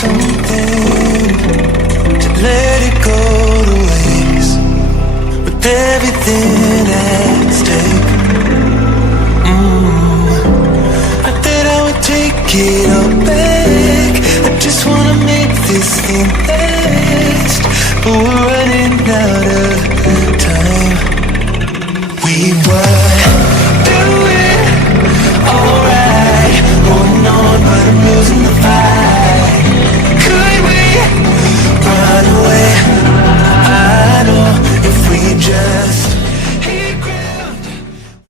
something to let it go to waste with everything at stake. I thought I would take it all back. I just wanna make this thing last.